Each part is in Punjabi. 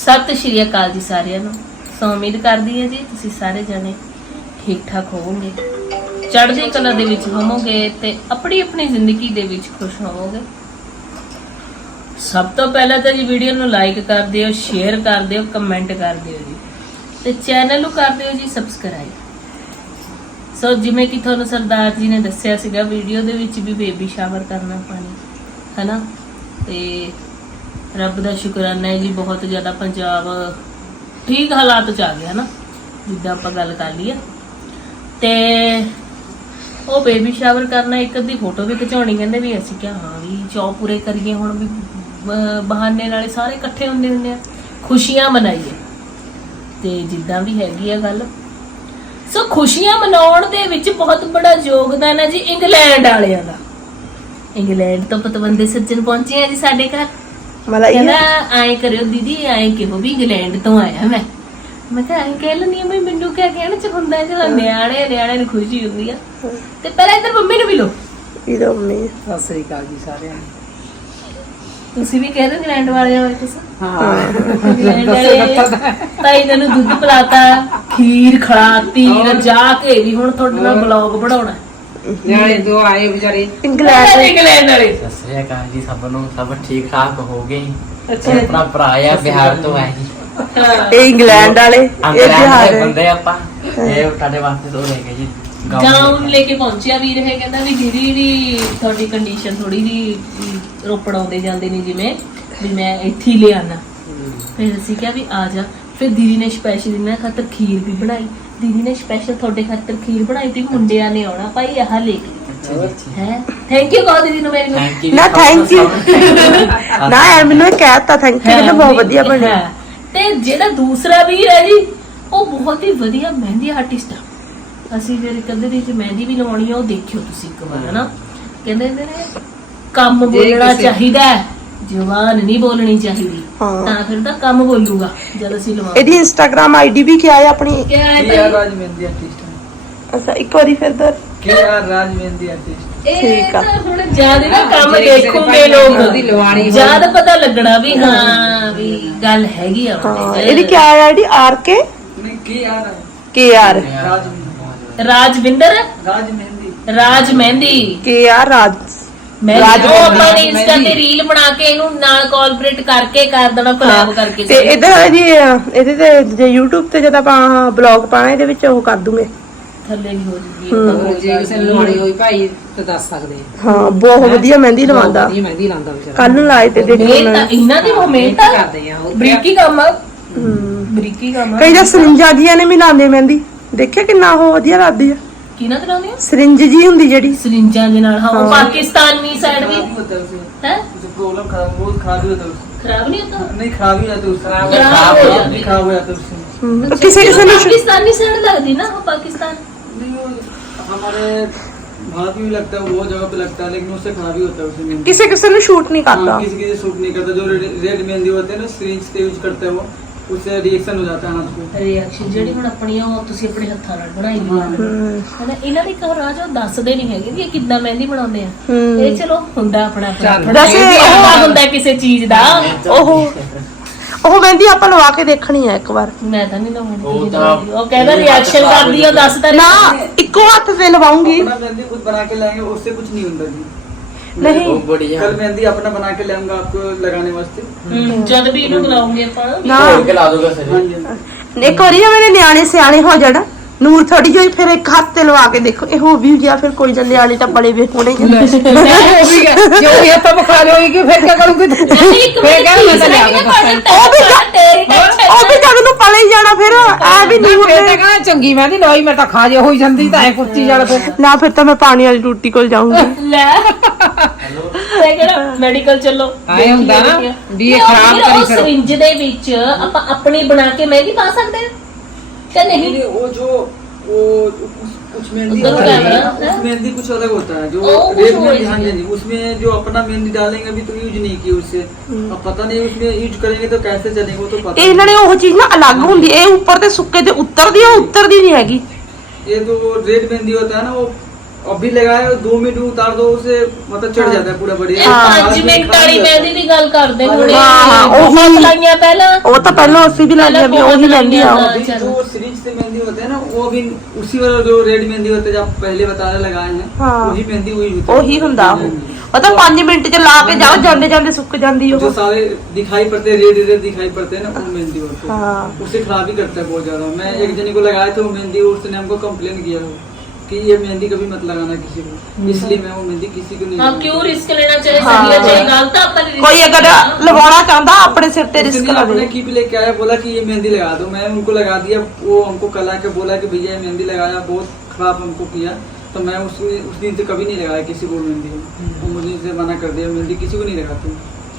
ਸਤਿ ਸ਼੍ਰੀ ਅਕਾਲ ਜੀ ਸਾਰਿਆਂ ਨੂੰ। ਸੋ ਉਮੀਦ ਕਰਦੀ ਹਾਂ ਜੀ ਤੁਸੀਂ ਸਾਰੇ ਜਣੇ ਠੀਕ ਠਾਕ ਹੋਵੋਗੇ। ਚੜ੍ਹਦੀ ਕਲਾ ਦੇ ਵਿੱਚ ਹੋਵੋਗੇ ਤੇ ਆਪਣੀ ਆਪਣੀ ਜ਼ਿੰਦਗੀ ਦੇ ਵਿੱਚ ਖੁਸ਼ ਹੋਵੋਗੇ। ਸਭ ਤੋਂ ਪਹਿਲਾਂ ਤਾਂ ਜੀ ਵੀਡੀਓ ਨੂੰ ਲਾਈਕ ਕਰ ਦਿਓ ਸ਼ੇਅਰ ਕਰ ਦਿਓ ਕਮੈਂਟ ਕਰ ਦਿਓ ਜੀ। ਤੇ ਚੈਨਲ ਨੂੰ ਕਰ ਦਿਓ ਜੀ ਸਬਸਕ੍ਰਾਈਬ ਸੋ ਜਿਵੇਂ ਕਿ ਤੁਹਾਨੂੰ ਸਰਦਾਰ ਜੀ ਨੇ ਦੱਸਿਆ ਸੀਗਾ, ਵੀਡੀਓ ਦੇ ਵਿੱਚ ਵੀ ਬੇਬੀ ਸ਼ਾਵਰ ਕਰਨਾ ਪਾਣੀ, ਹੈਨਾ? ਤੇ ਰੱਬ ਦਾ ਸ਼ੁਕਰਾਨਾ ਹੈ ਜੀ, ਬਹੁਤ ਜ਼ਿਆਦਾ ਪੰਜਾਬ ਠੀਕ ਹਾਲਾਤ ਚ ਆ ਗਿਆ ਨਾ, ਜਿੱਦਾਂ ਆਪਾਂ ਗੱਲ ਕਰ ਲਈਏ। ਤੇ ਉਹ ਬੇਬੀ ਸ਼ਾਵਰ ਕਰਨਾ ਇੱਕ ਅੱਧੀ ਫੋਟੋ ਵੀ ਖਿਚਾਉਣੀ, ਕਹਿੰਦੇ ਵੀ ਅਸੀਂ ਕਿਹਾ, ਹਾਂ ਵੀ ਚੌ ਪੂਰੇ ਕਰੀਏ, ਹੁਣ ਵੀ ਬ- ਬਹਾਨੇ ਨਾਲੇ ਸਾਰੇ ਇਕੱਠੇ ਹੁੰਦੇ ਹੁੰਦੇ ਆ, ਖੁਸ਼ੀਆਂ ਮਨਾਈਏ। ਤੇ ਜਿੱਦਾਂ ਵੀ ਹੈਗੀ ਆ ਗੱਲ। ਸੋ ਖੁਸ਼ੀਆਂ ਮਨਾਉਣ ਦੇ ਵਿੱਚ ਬਹੁਤ ਬੜਾ ਯੋਗਦਾਨ ਹੈ ਜੀ, ਇੰਗਲੈਂਡ ਵਾਲਿਆਂ ਦਾ। ਇੰਗਲੈਂਡ ਤੋਂ ਪਤਵੰਦੇ ਸੱਜਣ ਪਹੁੰਚੇ ਆ ਜੀ ਸਾਡੇ ਘਰ। ਮਲਾਈ ਕਹਿੰਦਾ ਐਂ ਕਰਿਓ ਦੀਦੀ ਐਂ ਕਿਹੋ ਵੀ ਇੰਗਲੈਂਡ ਤੋਂ ਆਇਆ ਮੈਂ। ਮੈਂ ਕਿਹਾ ਐਂ ਕਹਿ ਲੈਂਦੀ ਆ ਵੀ ਮੈਨੂੰ ਕਿਆ ਕਹਿਣ ਚ ਹੁੰਦਾ ਹੈ ਜਦੋਂ ਨਿਆਣੇ ਨਿਆਣੇ ਨੂੰ ਖੁਸ਼ੀ ਹੁੰਦੀ ਆ। ਤੇ ਪਹਿਲਾਂ ਇੱਧਰ ਮੰਮੀ ਨੂੰ ਮਿਲੋ ਇਹਦਾ ਮੰਮੀ। ਸਤਿ ਸ੍ਰੀ ਅਕਾਲ ਜੀ ਸਾਰਿਆਂ ਨੂੰ। ਤੁਸੀਂ ਵੀ ਕਹਿ ਰਹੇ ਇੰਗਲੈਂਡ ਵਾਲਿਆਂ ਬਾਰੇ ਕੁਛ? ਹਾਂ। ਇੰਗਲੈਂਡ ਵਾਲੇ ਤਾਂ ਇਹਨਾਂ ਨੂੰ ਦੁੱਧ ਪਿਲਾਤਾ ਖੀਰ ਖੜਾਤੀ ਰਜਾ ਕੇ ਵੀ ਹੁਣ ਤੁਹਾਡੇ ਨਾਲ ਬਲੌਗ ਬਣਾਉਣਾ। ਨਿਆਣੇ ਦੋ ਆਏ ਵਿਚਾਰੇ। ਇੰਗਲੈਂਡ ਇੰਗਲੈਂਡ ਵਾਲੇ। ਸਤਿ ਸ੍ਰੀ ਅਕਾਲ ਜੀ ਸਭ ਨੂੰ ਸਭ ਠੀਕ ਠਾਕ ਹੋ ਗਏ ਅੱਛਾ। ਇਹ ਆਪਣਾ ਭਰਾ ਆ ਬਿਹਾਰ ਤੋਂ ਆਏ ਜੀ। ਹਾਂ। ਇਹ ਇੰਗਲੈਂਡ ਵਾਲੇ ਇਹ ਅੰਗਲੈਂਡ ਬਿਹਾਰ ਦੇ ਬੰਦੇ ਆਪਾਂ। ਇਹ ਤੁਹਾਡੇ ਵਾਸਤੇ ਤੋਂ ਲੈ ਕੇ ਜੀ। ਗਾਊਨ ਗਾਊਨ ਲੈ ਕੇ ਪਹੁੰਚਿਆ ਵੀਰ ਇਹ ਕਹਿੰਦਾ ਵੀ ਦੀਦੀ ਵੀ ਤੁਹਾਡੀ ਕੰਡੀਸ਼ਨ ਥੋੜੀ ਜੀ ਰੋਪੜ ਆਉਂਦੇ ਜਾਂਦੇ ਨੇ ਜਿਵੇਂ ਵੀ ਮੈਂ ਇੱਥੇ ਹੀ ਲੈ ਆਣਾ ਫਿਰ ਅਸੀਂ ਕਿਹਾ ਵੀ ਆ ਜਾ। ਫਿਰ ਦੀਦੀ ਨੇ ਸਪੈਸ਼ਲ ਇਹਨਾਂ ਖਾਤਰ ਖੀਰ ਵੀ ਬਣਾਈ। ਦੀਦੀ ਨੇ ਸਪੈਸ਼ਲ ਤੁਹਾਡੇ ਖਾਤਰ ਖੀਰ ਬਣਾਈ ਤੇ ਮੁੰਡਿਆਂ ਨੇ ਆਉਣਾ ਭਾਈ ਆਹ ਲੈ ਕੇ। ਹੈ? ਥੈਂਕ ਯੂ ਕਹੋ ਦੀਦੀ ਨੂੰ ਮੇਰੀ ਨੂੰ। ਥੈਂਕ ਯੂ ਨਾ, ਯਾਰ ਮੈਨੂੰ ਕਹਿਤਾ ਥੈਂਕ ਯੂ ਕਹਿੰਦਾ ਬਹੁਤ ਵਧੀਆ ਬਣੀ ਹਾਂ। ਤੇ ਜਿਹੜਾ ਦੂਸਰਾ ਵੀਰ ਹੈ ਜੀ ਉਹ ਬਹੁਤ ਹੀ ਵਧੀਆ ਮਹਿੰਦੀ ਆਰਟਿਸਟ ਆ। ਅਸੀਂ ਫਿਰ ਅੱਧੇ ਦੀ ਚ ਮਹਿੰਦੀ ਵੀ ਲਵਾਉਣੀ ਆ ਉਹ ਦੇਖਿਓ ਤੁਸੀਂ ਇੱਕ ਵਾਰ ਹਨਾ? ਕਹਿੰਦੇ ਨੇ ਕੰਮ ਜੇ ਬੋਲਣਾ ਚਾਹੀਦਾ ਹੈ। ਜਵਾਨ ਨਹੀਂ ਬੋਲਣੀ ਚਾਹੀਦੀ। ਤਾਂ ਫਿਰ ਤਾਂ ਕੰਮ ਬੋਲੂਗਾ ਜਦ ਅਸੀਂ ਲਵਾਂਗੇ। ਇਹਦੀ ਇੰਸਟਾਗ੍ਰam ਆਈਡੀ ਵੀ ਕਿਆ ਹੈ ਆਪਣੀ? ਕਿਆ ਹੈ ਕੇ ਆਰਟਿਸਟ ਅੱਛਾ ਇੱਕ ਵਾਰੀ ਫਿਰ ਦਰ ਕੇ ਆਰ ਰਾਜ ਆਰਟਿਸਟ ਠੀਕ ਆ। ਤਾਂ ਜ਼ਿਆਦਾ ਨਾ ਕੰਮ ਜੇ ਕਿਸੇ ਲੋਕ। ਜ਼ਿਆਦਾ ਪਤਾ ਲੱਗਣਾ ਵੀ ਹਾਂ। ਵੀ ਗੱਲ ਹੈਗੀ ਆ। ਉਹਦੇ ਇਹਦੀ ਕਿਆ ਹੈ ਆਈਡੀ ਆਰ ਕੇ? ਨਹੀਂ K R. K R. Rajwinder? Raj Mehndi. Raj Mehndi. K R Raj ਮੈਂ ਰਾਜ ਉਹ ਆਪਾਂ ਨੇ ਮਹਿੰਦੀ। ਇੰਸਟਾ ਤੇ ਰੀਲ ਬਣਾ ਕੇ ਇਹਨੂੰ ਨਾਲ ਕੋਲਬਰੇਟ ਕਰਕੇ ਕਰ ਦੇਣਾ ਕੋਲੈਬ ਕਰਕੇ ਤੇ ਇਹਦਾ ਜੀ ਅਹ, ਇਹਦੇ ਤੇ ਜੇ YouTube ਤੇ ਜਦ ਆਪਾਂ ਬਲੌਗ ਪਾਣਾ ਇਹਦੇ ਵਿੱਚ ਉਹ ਕਰ ਦੂੰਗੇ। ਥੱਲੇ ਵੀ ਹੋ ਜੂਗੀ ਜੇ ਕਿਸੇ ਨੂੰ ਲਵਾਣੀ ਹੋਈ ਭਾਈ ਤੇ ਦੱਸ ਸਕਦੇ ਆ। ਹਾਂ ਬਹੁਤ ਵਧੀਆ ਮਹਿੰਦੀ ਲਵਾਉਂਦਾ। ਬਹੁਤ ਵਧੀਆ ਮਹਿੰਦੀ ਲਾਉਂਦਾ ਵਿਚਾਰਾ। ਕੱਲ ਨੂੰ ਲਾਏ ਤੇ ਦੇਖੋ ਇਹਨਾਂ ਦੀ ਉਹ ਮਿਹਨਤ ਕਰਦੇ ਆ। ਬਰੀਕੀ ਕੰਮ ਬਰੀਕੀ ਕੰਮ ਕਈ ਤਾਂ ਸਰਿੰਜਾਂ ਜੀਆਂ ਨੇ ਵੀ ਲਾਉਂਦੇ ਮਹਿੰਦੀ। ਦੇਖਿਆ ਕਿੰਨਾ ਉਹ ਵਧੀਆ ਲੱਗਦੀ ਆ। ਕਿਹਨਾਂ ਕਰਾਉਂਦੇ ਆ? ਸਿਰਿੰਜ ਜੀ ਹੁੰਦੀ ਜਿਹੜੀ। ਸਰਿੰਜਾਂ ਦੇ ਨਾਲ ਹਾਂ ਪਾਕਿਸਤਾਨੀ ਸਾਈਡ ਵੀ। ਹੈ? जो प्रॉब्लम खराब वो खराब ही ਖਰਾਬ ਨਹੀਂ ਹੁੰਦਾ? नहीं खराब ही रहता है उससे खराब हो जाता है। नहीं, खराब हो जाता है ਕਿਸੇ ਕਿਸੇ ਨੂੰ ਪਾਕਿਸਤਾਨੀ ਸਾਈਡ ਲੱਗਦੀ ਨਾ ਉਹ ਪਾਕਿਸਤਾਨ। भी लगता है बहुत जगह पे लगता है लेकिन उससे खराब ही होता है उससे मेहंदी। ਕਿਸੇ ਕਿਸੇ ਨੂੰ ਸ਼ੂਟ ਨਹੀਂ किसी किसी शूट नहीं करता जो रेड रेड मेहंदी होते हैं ना सीरीज़ से यूज़ करते हैं वो उससे रिएक्शन हो जाता है हाथ को ਰਿਐਕਸ਼ਨ ਜਿਹੜੀ ਹੁਣ ਆਪਣੀਆਂ ਉਹ ਤੁਸੀਂ ਆਪਣੇ ਹੱਥਾਂ ਨਾਲ ਬਣਾਈ ਹੋਈ ਆ ਹਮ, ਹਨਾ ਇਹਨਾਂ ਦੇ ਘਰ ਰਾਜ ਉਹ ਦੱਸਦੇ ਨਹੀਂ ਹੈਗੇ ਵੀ ਇਹ ਕਿੱਦਾਂ ਮਹਿੰਦੀ ਬਣਾਉਂਦੇ ਆ ਹਮ। ਇਹ ਚਲੋ ਹੁੰਦਾ ਆਪਣਾ ਆਪਣਾ ਚੱਲ। ਥੋੜ੍ਹਾ ਵੈਸੇ ਇਹ ਵੀ ਉਹ- ਆਪਣਾ ਹੁੰਦਾ ਕਿਸੇ ਚੀਜ਼ ਦਾ ਉਹ ਉਹ ਮਹਿੰਦੀ ਆਪਾਂ ਲਵਾ ਕੇ ਦੇਖਣੀ ਆ ਇੱਕ ਵਾਰ ਮੈਂ ਤਾਂ ਨਹੀਂ ਲਵਾਉਣੀ ਉਹ ਉਹ ਤਾਂ- ਉਹ ਕਹਿੰਦਾ ਰਿਐਕਸ਼ਨ ਕਰਦੀ ਆ ਉਹ ਦੱਸਦਾ ਨਾ ਇੱਕੋ ਹੱਥ ਤੇ ਲਵਾਉਂਗੀ अपना मेहंदी खुद बना के लाएंगे उससे कुछ नहीं होता जी नहीं बहुत बढ़िया कल मेहंदी अपना बना के लाऊंगा आपको लगाने वास्ते जब भी इन्हें बुलाऊंगे पर ना के ला दूंगा सर एक और ही मेरे न्याणे सियाणे हो जाना ਨੂਰ ਥੋੜੀ ਜਿਹੀ ਫਿਰ ਇੱਕ ਹੱਥ ਤੇ ਲਵਾ ਕੇ ਦੇਖੋ। ਇਹ ਹੋ ਵੀ ਗਿਆ ਫਿਰ ਕੋਈ ਜੰਨੇ ਵਾਲੇ ਤਾਂ ਬੜੇ ਵੇ ਹੋਣੇ ਹੀ ਹੋ ਵੀ ਗਿਆ। ਜੇ ਇਹ ਤਾਂ ਬੁਖਾਰ ਹੋਈ ਕਿ ਫਿਰ ਕੀ ਕਰੂੰਗੀ? ਫਿਰ ਕਹਿ ਮੈਂ ਤਾਂ ਲਿਆ ਉਹ ਵੀ ਤਾਂ- ਤੇਰੀ ਉਹ ਵੀ ਜਦ ਨੂੰ ਪਲੇ ਜਾਣਾ ਫਿਰ। ਐ ਵੀ ਨੂਰ ਫਿਰ ਤਾਂ ਚੰਗੀ ਮੈਂ ਨਹੀਂ ਲੋਈ ਮੈਂ ਤਾਂ ਖਾ ਜੇ ਹੋਈ ਜਾਂਦੀ ਤਾਂ ਐ ਕੁਰਸੀ ਜੜ ਫਿਰ। ਨਾ ਫਿਰ ਤਾਂ ਮੈਂ ਪਾਣੀ ਵਾਲੀ ਟੂਟੀ ਕੋਲ ਜਾਊਂਗੀ। ਲੈ। ਕਿਹੜਾ ਮੈਡੀਕਲ ਚੱਲੋ। ਆਏ ਹੁੰਦਾ ਨਾ ਵੀ ਇਹ ਖਰਾਬ ਕਰੀ ਫਿਰ। ਫਿਰ ਦੇ ਵਿੱਚ ਆਪਾਂ ਆਪਣੀ ਬਣਾ ਕੇ ਮੈਗੀ ਪਾ ਸਕਦੇ ਹਾਂ ਉਹ ਜੋ वो कुछ कुछ मेहंदी उधर होता है कैमरा, ना, हाँ? उस मेहंदी कुछ अलग होता है जो ओ, कुछ रेड और मेहंदी हाँ इसमें। जी उसमें जो अपना मेहंदी डालेंगे अभी तो यूज नहीं की उससे अब पता नहीं उसमें यूज करेंगे तो कैसे चलेंगे वो तो पता ਇਹਨਾਂ ਨੇ ਉਹ ਚੀਜ਼ ਨਾ ਅਲੱਗ ਹੁੰਦੀ ਹੈ, ਇਹ ਉੱਪਰ ਤੇ ਸੁੱਕੇ ਤੇ ਉਤਰਦੀ ਆ ਉਤਰਦੀ ਨਹੀਂ ਹੈਗੀ नहीं। ये तो रेड मेहंदी होता है ना वो अभी लगाए दो मिनट में उतार दो उसे मतलब चढ़ जाता है पूरा बढ़िया ਇਹ आज 5 में ਮਿੰਟ खराब ਵਾਲੀ हो जाता है। ਮਹਿੰਦੀ ਦੀ ਗੱਲ ਕਰਦੇ ਹੁਣੇ ਹਾਂ, ਹਾਂ, ਉਹੀ। ਬਹੁਤ ਲਾਈਆਂ ਪਹਿਲਾਂ ਉਹ ਤਾਂ ਪਹਿਲਾਂ ਅਸੀਂ ਵੀ ਲਾਈਆਂ ਵੀ ਉਹੀ ਲੈਂਦੀ ਆ ਉਹ। अभी जो उसी वाला जो रेड मेहंदी होते हैं जो आप पहले बता रहे लगाए हैं हाँ। वही मेहंदी वही होती है ਉਹੀ ਹੁੰਦਾ ਉਹ ਉਹ ਤਾਂ 5 ਮਿੰਟ ਚ ਲਾ ਕੇ ਜਾਓ ਜਾਂਦੇ ਜਾਂਦੇ ਸੁੱਕ ਜਾਂਦੀ जो ਉਹ सारे दिखाई पड़ते हैं रेड रेड दिखाई पड़ते हैं ना वो मेहंदी होती है हाँ। उससे खराब ही करता है बहुत ज्यादा मैं एक जने को लगाए थे वो मेहंदी उसने हमको कंप्लेन किया था कि ये मेहंदी कभी मत लगाना किसी को। हम्म। इसलिए मैं वो मेहंदी किसी को नहीं हाँ, क्यों रिस्क लेना चाहिए? हाँ। सही चाहिए हाँ। कोई अगर लगाना चाहता अपने सिर पे रिस्क अपने की भी लेके आया बोला कि ये मेहंदी लगा दो। मैं उनको लगा दिया वो हमको कल आके बोला कि भैया मेहंदी लगाया बहुत खराब हमको किया। तो मैं उस दिन से कभी नहीं लगाया किसी को मेहंदी। हम्म। मुझे मना कर दिया मेहंदी किसी को नहीं लगाती।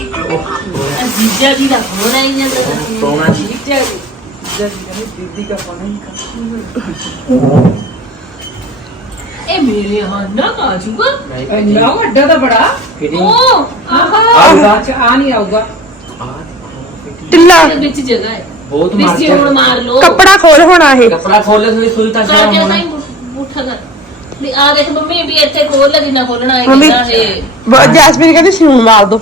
ਆਹ ਜੀਜਾ ਜੀ ਦਾ ਫੋਨ ਆਈ ਜਾਂਦਾ सोना जी दीदी का फोन ही ਇਹ ਮੇਰੇ ਹਾਂ ਨਾ ਕਾਜੂਗਾ ਇੰਨਾ ਵੱਡਾ ਤਾਂ ਬੜਾ फिटिंग ਉਹ ਆਹਾ ਆਊਗਾ ਆ ਨਹੀਂ ਆਊਗਾ ਟਿੱਲਾ ਇਹਦੇ ਵਿੱਚ ਜਗ੍ਹਾ ਹੈ बहुत ਵੀ मार ਸਿਉਣ ਮਾਰ ਲੋ ਕੱਪੜਾ ਖੋਲ ਹੋਣਾ ਇਹ कपड़ा खोल ले थोड़ी सुई तक ਕਾ जाम ਕੇ होना ਸਾਈ ਮੁੱਠਾ ਕਰ ਵੀ ਆ ਦੇਖ ਮੰਮੀ ਵੀ ਇੱਥੇ ਖੋਲ ਲੱਗੀ ਨਾ ਖੋਲਣਾ ਹੈ ਮੰਮੀ ਕਿਦਾਂ ਇਹ ਬ- ਜੈਸਮੀਨ ਕਹਿੰਦੀ ਸਿਉਣ ਮਾਰ ਦੋ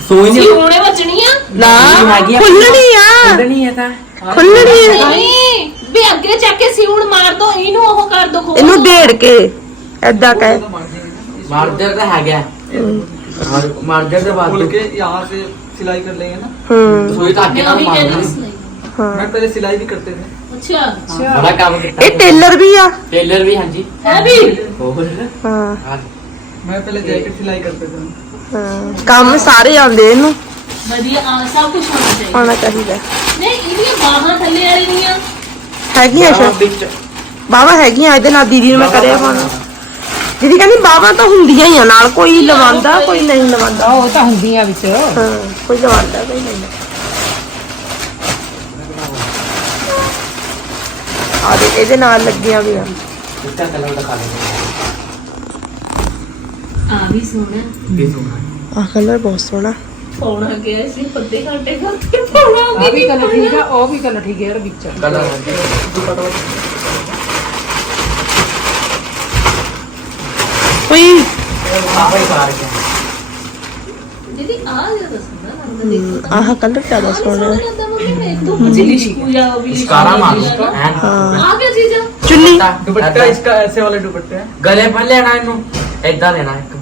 सुई नहीं ਸਿਉਣੇ ਵੱਜਣੀ ਆ ਨਾ ਹੈਗੀ ਆ। ਖੁੱਲਣੀ ਆ नहीं है था ਖੁੱਲਣੀ ਆ ਨਹੀਂ ਵੀ ਅੱਗੇ ਚੱਕ ਕੇ ਸਿਉਣ ਮਾਰ ਦੋ ਇਹਨੂੰ ਉਹ ਕਰ ਦੋ ਖੋਲ ਇਹਨੂੰ ਢੇੜ ਕੇ ਐਦਾਂ ਕਹਿ मार्जर तो है गया मार्जर के बाद खोल के यहाँ से सिलाई कर लेंगे ना ਹੂੰ सुई तक के ਮੈਂ ना ਉਹੀ ਕਹਿੰਦੀ मारना ਸੀ ਹਾਂ मैं पहले सिलाई भी करते थे ਅੱਛਾ बड़ा काम करता ਇਹ ਟੇਲਰ ਵੀ ਆ टेलर भी हाँ जी ਹੈ ਵੀ और ਹਾਂ हाँ। मैं पहले जैकेट सिलाई करते थे ਕੰਮ ਸਾਰੇ ਆਉਂਦੇ ਇਹਨੂੰ। ਵਧੀਆ ਸਭ ਕੁਝ ਹੋਣਾ ਚਾਹੀਦਾ। ਆਉਣਾ ਚਾਹੀਦਾ। ਨਹੀਂ ਇਹਦੀਆਂ ਬਾਹਾਂ ਥੱਲੇ ਵਾਲੀ ਨਹੀਂ ਆ। ਹੈਗੀਆਂ ਸ਼ਾ ਵਿੱਚ। ਬਾਵਾ ਹੈਗੀਆਂ ਇਹਦੇ ਨਾਲ ਦੀਦੀ ਹੁੰਦੀਆਂ ਨਾਲ ਕੋਈ ਲਵਾਉਂਦਾ ਕੋਈ ਨਹੀਂ ਲਵਾਉਂਦਾ। ਉਹ ਤਾਂ ਹੁੰਦੀਆਂ ਵਿੱਚ। ਕੋਈ ਲਵਾਉਂਦਾ ਕੋਈ ਨਹੀਂ। ਆ ਇਹਦੇ ਨਾਲ ਲੱਗੀਆਂ ਵੀ ਆ। ਇੱਟਾ ਕਲਰ ਦਿਖਾ ਦੇ। ਆ ਵੀ ਸੋਹਣਾ। ਇਹ ਆਹ ਕਲਰ ਬਹੁਤ ਸੋਹਣਾ। ਪਾਉਣਾ ਗਿਆ ਸੀ ਪੱਤੇ ਘਾਟੇ ਕਰਕੇ ਪਾਉਣਾ ਵੀ ਕਲਰ ਠੀਕ ਆ ਉਹ ਵੀ ਕਲਰ ਠੀਕ ਹੈ ਯਾਰ ਵਿੱਚ। ਕਲਰ ਓਏ। ਆਪਾਂ ਹੀ ਸਾਰ ਗਿਆ ਦੀਦੀ ਆ ਜ਼ਿਆਦਾ ਸੋਹਣਾ ਲੱਗਦਾ ਦੇਖੋ ਆਹ ਕਲਰ ਜ਼ਿਆਦਾ ਸੋਹਣਾ। ਹੈ। ਲੱਗਦਾ ਤੋਂ ਪੁੱਛੀ ਲਿਸ਼ਕੂ ਜਾਂ ਉਹ ਵੀ ਇਸ਼ਕਾਰਾ ਮਾਰ ਆ। ਗਿਆ ਚੀਜ਼ਾ ਚੁੰਨੀ। ਦੁਪੱਟਾ ਇਸਕਾ ਐਸੇ ਵਾਲਾ ਦੁਪੱਟਾ। ਗਲੇ ਪਰ ਲੈਣਾ ਇਹਨੂੰ। ਐਦਾਂ ਲੈਣਾ ਇੱਕ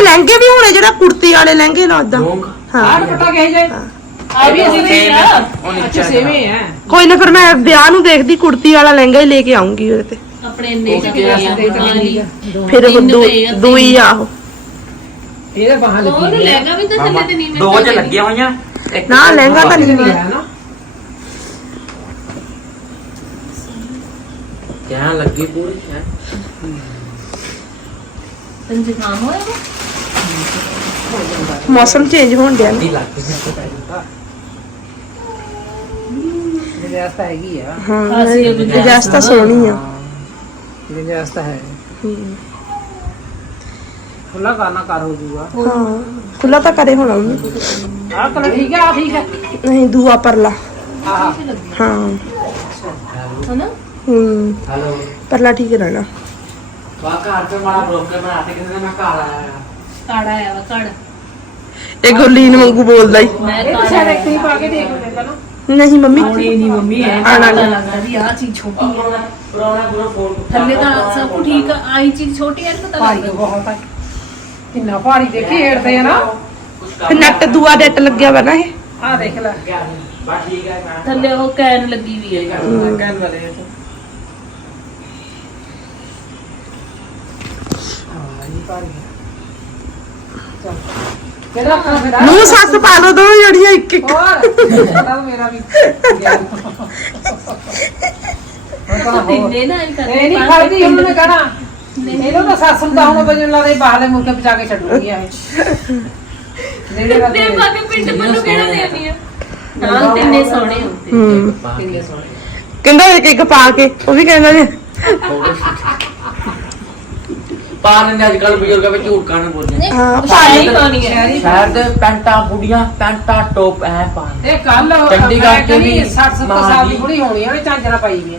ਲਹਿੰਗੇ ਵੀ ਹੋਣੇ ਜਿਹੜਾ ਕੁੜਤੀ ਵਾਲੇ ਲਹਿੰਗੇ ਨਾ ਉਦਾਂ ਹਾਂ ਕੋਈ ਨਾ ਫਿਰ ਮੈਂ ਵਿਆਹ ਨੂੰ ਦੇਖਦੀ ਕੁੜਤੀ ਵਾਲਾ ਲਹਿੰਗਾ ਹੀ ਲੈ ਕੇ ਆਉਂਗੀ ਉਹਦੇ ਤੇ ਆਪਣੇ ਇੰਨੇ ਚੱਕੇ ਆ ਫਿਰ ਉਹ ਦੋ ਹੀ ਆਹੋ ਇਹਦਾ ਬਾਹਾਂ ਲੱਗੀ ਦੋ ਚ ਲੱਗੀਆਂ ਹੋਈਆਂ ਨਾ ਲਹਿੰਗਾ ਤਾਂ ਨਹੀਂ ਮਿਲਿਆ। ਕਿਆ ਲੱਗੀ ਪੂਰੀ ਹੈ? ਇੰਤਜ਼ਾਮ ਹੋਇਆ ਮੌਸਮ ਚੇਂਜ ਹੋਣ ਡਿਆ। ਨਾ। ਦੀ ਮੈਨੂੰ ਪੈ ਜਾਂਦਾ ਨਿਆਸ ਤਾਂ ਹੈਗੀ ਆ। ਹਾਂ ਅਸੀਂ ਸੋਹਣੀ ਆ। ਨਿਆਸ ਹੈ। ਹਮ। ਖੁੱਲਾ ਕਰਨਾ ਕਰ ਹੋ ਜੂਗਾ ਹਾਂ ਖੁੱਲਾ ਤਾਂ ਕਰੇ ਹੋਣਾ ਉਹਨੇ ਆਹ ਕਲਰ ਠੀਕ ਹੈ ਆ ਠੀਕ ਹੈ ਨਹੀਂ ਦੂਆ ਪਰਲਾ ਆਹ ਹਾਂ ਹਨਾ ਹੂੰ हेलो ਪਰਲਾ ਠੀਕ ਰਹਿਣਾ वहाँ घर पे बड़ा ब्रोकर बनाते किसी ने मैं घर आया ਕਾੜਾ ਆਇਆ ਵਾ ਕਾੜਾ ਇਹ ਗੁਰਲੀਨ ਵਾਂਗੂ ਬੋਲਦਾ ਹੀ ਮੈਂ ਇਹ ਤਾਂ ਕਾੜਾ ਸ਼ਾਇਦ ਇੱਕ ਹੀ ਪਾ ਕੇ ਦੇਖ ਲੈਂਦਾ ਨਾ ਨਹੀਂ ਮੰਮੀ ਨਹੀਂ ਮੰਮੀ ਐ ਆਣਾ ਪਤਾ ਨੀ। ਲੱਗਦਾ ਵੀ ਆਹ ਚੀਜ਼ ਛੋਟੀ ਹੈ पुराना पूरा फोन ਥੱਲੇ ਤਾਂ ਸਭ ਕੁਝ ਠੀਕ ਆ ਆਈ ਚੀਜ਼ ਛੋਟੀ ਐ ਪਤਾ ਭਾਰੀ ਲੱਗਦਾ ਬਹੁਤ ਹੈ ਕਿੰਨਾ ਭਾਰੀ ਦੇਖੀ ਏੜਦੇ ਆ ਨਾ। ਨੱਟ ਦੂਆ ਨੱਟ ਲੱਗਿਆ ਵਾ ਨਾ ਇਹ। ਆ ਦੇਖ ਲੈ। ਥੱਲੇ ਉਹ ਕੈਨ ਲੱਗੀ ਵੀ ਹੈ। ਕੈਨ ਵਾਲੇ ਆ ਮੇਰਾ ਆਪਣਾ ਮੇਰਾ ਨੂੰ ਸੱਸ ਪਾ ਲੋ ਦੋ ਜੜੀਆਂ ਇੱਕ ਇੱਕ। ਹੋਰ ਮੇਰਾ ਵੀ ਗਿਆ ਉਹ ਤਾਂ ਹੋਰ। ਤਿੰਨੇ ਨਾ ਇਹ ਕਰਦੇ ਨਹੀਂ ਖੜਦੀ ਉਹਨੇ ਕਹਣਾ। ਇਹਨੂੰ ਤਾਂ ਸੱਸ ਨੂੰ ਤਾਂ ਹੁਣ ਵਜਨ ਲਾ ਦੇ ਬਾਹਲੇ ਮੁਰਕੇ ਬਚਾ ਕੇ ਛੱਡੂਗੀ ਇਹ। ਨੇੜੇ ਦਾ ਤੇ ਬਾਕੀ ਪਿੰਡ ਮੈਨੂੰ ਕਿਹੜਾ ਦੇਣੀ ਆ? ਹਾਂ ਤਿੰਨੇ ਸੋਹਣੇ ਹੁੰਦੇ ਹੂੰ। ਕਿੰਨੇ ਸੋਹਣੇ। ਕਹਿੰਦਾ ਇੱਕ ਇੱਕ ਪਾ ਕੇ ਉਹ ਵੀ ਕਹਿੰਦਾ ਨੇ ਪਾਣ ਨੇ ਅੱਜ ਕੱਲ ਬਜ਼ੁਰਗਾਂ ਵਿੱਚ ਝੂਠ ਕਾਣ ਬੋਲਦੇ ਹਾਂ ਸ਼ਾਇਰੀ ਪਾਣੀ ਹੈ ਸ਼ਹਿਰ ਦੇ ਪੈਂਟਾਂ ਬੁੜੀਆਂ ਪੈਂਟਾਂ ਟੋਪ ਐ ਪਾਣ ਇਹ ਕੱਲ ਚੰਡੀਗੜ੍ਹ ਚ ਵੀ 60 70 ਸਾਲ ਦੀ ਬੁੜੀ ਹੋਣੀ ਆ ਉਹਨੇ ਝਾਂਜਰਾ ਪਾਈ ਵੀ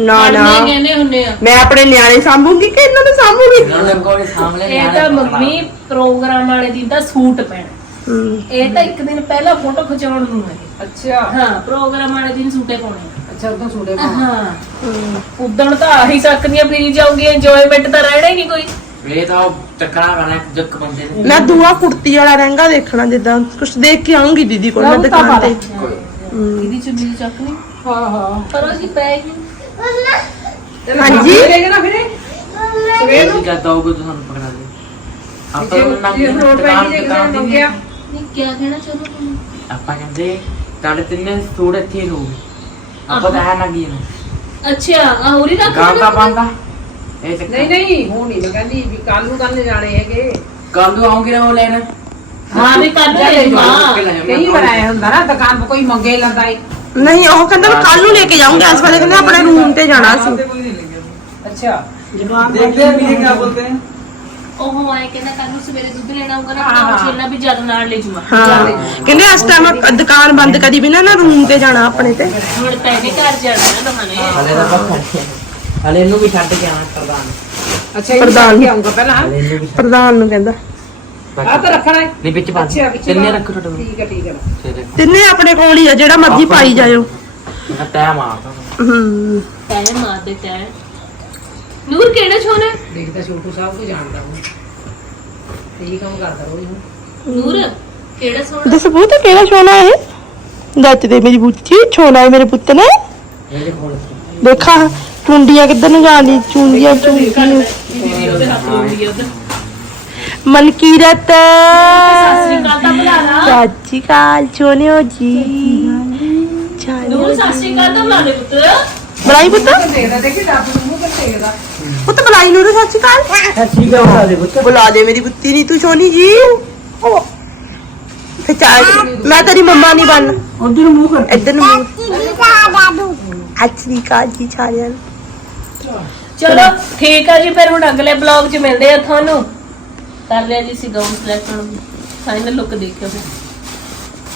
ਨਾ ਨਾ। ਪੜ੍ਹਨੇ ਕਹਿੰਦੇ ਹੁੰਨੇ ਆ। ਮੈਂ ਆਪਣੇ ਨਿਆਣੇ ਸਾਂਭੂਗੀ ਕਿ ਇਹਨਾਂ ਨੂੰ ਸਾਂਭੂਗੀ? ਇਹਨਾਂ ਸਾਹਮਣੇ ਇਹ ਤਾਂ ਮੰਮੀ ਪ੍ਰੋਗਰਾਮ ਵਾਲੇ ਦਿਨ ਦਾ ਸੂਟ ਪੈਣਾ। ਇਹ ਤਾਂ ਇੱਕ ਦਿਨ ਪਹਿਲਾਂ ਫੋਟੋ ਖਿਚਾਉਣ ਨੂੰ ਹੈ। ਅੱਛਾ। ਹਾਂ ਪ੍ਰੋਗਰਾਮ ਵਾਲੇ ਦਿਨ ਸੂਟੇ ਪਾਉਣੇ ਆ। ਅੱਛਾ ਉਦੋਂ ਸੂੜੇ ਪਾ ਹਾਂ। ਉਦਣ ਤਾਂ ਆਹੀ ਸਕਦੀਆਂ ਫਰੀ ਜਾਊਗੀ ਇੰਜੋਇਮੈਂਟ ਤਾਂ ਰਹਿਣਾ ਹੀ ਨਹੀਂ ਕੋਈ। ਇਹ ਤਾਂ ਉਹ ਟੱਕਰਾ ਕਰਨਾ ਇੱਕ ਜੱਕ ਬੰਦੇ ਨੇ। ਮੈਂ ਦੂਆ ਕੁੜਤੀ ਵਾਲਾ ਲਹਿੰਗਾ ਦੇਖਣਾ ਜਿੱਦਾਂ ਕੁਝ ਦੇਖ ਕੇ ਆਉਂਗੀ ਦੀਦੀ ਕੋਲ ਮੈਂ ਦੁਕਾਨ ਤੇ। ਇਹਦੀ ਚੁੰਨੀ ਦੀ ਚੱਕ ਨਹੀਂ ਹਾਂ ਹਾਂ। ਪਰ ਉਹ ਜੀ ਪੈ ਗਈ ਹਾਂਜੀ। ਲੈ ਨਾ ਫਿਰ ਸਵੇਰ ਇਹ ਨੂੰ ਜਦ ਆਉਗੇ ਤਾਂ ਤੁਹਾਨੂੰ ਪਕੜਾ ਦੇ। ਆਪਾਂ ਜੇ ਨੂੰ ਜੇ ਨਾਮ ਨੋਟ ਪੈ ਗਈ ਜੇ ਕਿਸੇ ਨੇ ਮੰਗਿਆ। ਨਹੀਂ ਕੀ ਕਹਿਣਾ ਚਾਹੁੰਦੇ ਤੁਸੀਂ? ਆਪਾਂ ਕਹਿੰਦੇ ਤੁਹਾਡੇ ਤਿੰਨੇ ਸੂਟ ਇੱਥੇ ਹੀ ਰਹੂਗੇ। ਆਪਾਂ ਤਾਂ ਹੈ ਨਾ ਕੀ ਨੂੰ। ਅੱਛਾ ਆ ਹੋਰੀ ਰੱਖ ਗਾਂ ਦਾ ਬੰਦਾ। ਇਹ ਚੱਕਰ। ਨਹੀਂ ਨਹੀਂ ਹੁਣ ਨਹੀਂ ਮੈਂ ਕਹਿੰਦੀ ਵੀ ਕੱਲ ਨੂੰ ਕੱਲ ਜਾਣੇ ਹੈਗੇ। ਕੱਲ ਨੂੰ ਆਉਂਗੇ ਨਾ ਉਹ ਲੈਣ। ਹਾਂ ਵੀ ਕੱਲ ਨੂੰ ਲੈ ਜਾਵਾਂ ਕਈ ਵਾਰ ਆਇਆ ਹੁੰਦਾ ਨਾ ਦੁਕਾਨ 'ਤੇ ਕੋਈ ਮੰਗੇ ਲੈਂਦਾ ਏ। ਨਹੀਂ ਉਹ ਕਹਿੰਦਾ ਮੈਂ ਕੱਲ ਨੂੰ ਲੈ ਕੇ ਜਾਊਂਗਾ ਇਸ ਵਾਲੇ ਕਹਿੰਦਾ ਆਪਣੇ ਰੂਮ ਤੇ ਜਾਣਾ ਸੀ। ਅੱਛਾ ਜਵਾਨ ਦੇਖਦੇ ਆ ਵੀਰੇ ਕੀ ਬੋਲਦੇ ਆ ਉਹ ਆਏ ਕਹਿੰਦਾ ਕੱਲ ਨੂੰ ਸਵੇਰੇ ਦੁੱਧ ਲੈਣਾ ਹੋਊਗਾ ਨਾ ਆਪਣਾ ਮਸ਼ੀਨਾਂ ਵੀ ਜਦ ਲੈ ਜੂਗਾ ਹਾਂ ਕਹਿੰਦੇ ਇਸ ਟਾਈਮ ਦੁਕਾਨ ਬੰਦ ਕਦੀ ਵੀ ਨਾ ਰੂਮ ਤੇ ਜਾਣਾ ਆਪਣੇ ਤੇ। ਹੁਣ ਪੈਸੇ ਘਰ ਜਾਣਾ ਨਾ ਤੁਹਾਨੂੰ ਹਲੇ ਤਾਂ ਵੀ ਛੱਡ ਆ ਤਾਂ ਰੱਖਣਾ ਹੈ। ਨਹੀਂ ਵਿੱਚ ਪਾ ਅੱਛਾ ਵਿੱਚ ਤਿੰਨੇ ਪਾ। ਰੱਖੋ ਤੁਹਾਡੇ ਕੋਲ। ਠੀਕ ਹੈ ਠੀਕ ਹੈ। ਤੇਰੇ ਤਿੰਨੇ ਆਪਣੇ ਕੋਲ ਹੀ ਆ ਜਿਹੜਾ ਮਰਜ਼ੀ ਪਾਈ ਜਾਇਓ। ਮੈਂ ਟਾਈਮ ਮਾਰਦਾ ਹੂੰ। ਤੈਂ ਮਾਰ ਦੇ ਤੈਂ ਨੂਰ ਕਿਹੜਾ ਛੋਣਾ ਦੇਖਦਾ ਛੋਟੂ ਸਾਹਿਬ ਨੂੰ ਜਾਣਦਾ ਹੂੰ ਇਹੀ ਕੰਮ ਕਰਦਾ ਰੋਜ਼ ਹੁਣ ਨੂਰ ਕਿਹੜਾ ਸੋਹਣਾ ਦੱਸ ਬਹੁਤ ਕਿਹੜਾ ਛੋਣਾ ਇਹ? ਦੱਚ ਦੇ ਮੇਰੀ ਬੁੱਤੀ ਛੋਣਾ ਹੈ ਮੇਰੇ ਪੁੱਤ ਨੇ। ਮੇਰੇ ਕੋਲ ਦੇਖਾ ਚੁੰਡੀਆਂ ਕਿੱਧਰ ਨੂੰ ਜਾਂਦੀ ਚੁੰਡੀਆਂ ਚੁੰਡੀਆਂ। ਦੀਦੀ ਉਹਦੇ ਹੱਥ ਰੋਂਦੀ ਆ ਉਧਰ। ਮਨਕੀਰਤ ਸਤਿ ਸ੍ਰੀ ਅਕਾਲ ਤਾਂ ਬੁਲਾ ਲਾ। ਚਾਚੀ ਕਾਲ ਚੋਨਿਓ ਜੀ। ਚਾਨਿਓ ਨੂਰ ਸਤਿ ਸ੍ਰੀ ਅਕਾਲ ਤਾਂ ਬੁਲਾ ਦੇ ਪੁੱਤ। ਬੁਲਾਈ ਪੁੱਤ? ਦੇਖਦਾ ਦੇਖੀ ਰੱਬ ਨੂੰ ਮੂੰਹ ਕਰ ਦੇਖਦਾ ਪੁੱਤ ਬੁਲਾਈ ਨੂੰ ਸੱਚੀ ਕਾਲ ਠੀਕ ਹੈ ਬਤਾ ਦੇ ਪੁੱਤ। ਬੁਲਾ ਦੇ ਮੇਰੀ ਬੁੱਤੀ ਨਹੀਂ ਤੂੰ ਸੋਨੀ ਜੀ। ਉਹ ਫੇ ਚਾਹ ਮੈਂ ਤੇਰੀ ਮੰਮਾ ਨਹੀਂ ਬਣ। ਉਧਰ ਮੂੰਹ ਕਰ। ਇੱਧਰ ਨੂੰ ਅਚਰੀ ਕਾਲ ਜੀ ਸਾਰਿਆਂ ਨੂੰ। ਚਲੋ ਠੀਕ ਆ ਜੀ ਫਿਰ ਹੁਣ ਅਗਲੇ ਬਲੌਗ 'ਚ ਮਿਲਦੇ ਆ ਤੁਹਾਨੂੰ। ਕਰ ਲਿਆ ਜੀ ਸੀ ਗਾਊਨ ਸਿਲੈਕਟ ਫਾਈਨਲ ਲੁੱਕ ਦੇਖਿਓ ਫਿਰ।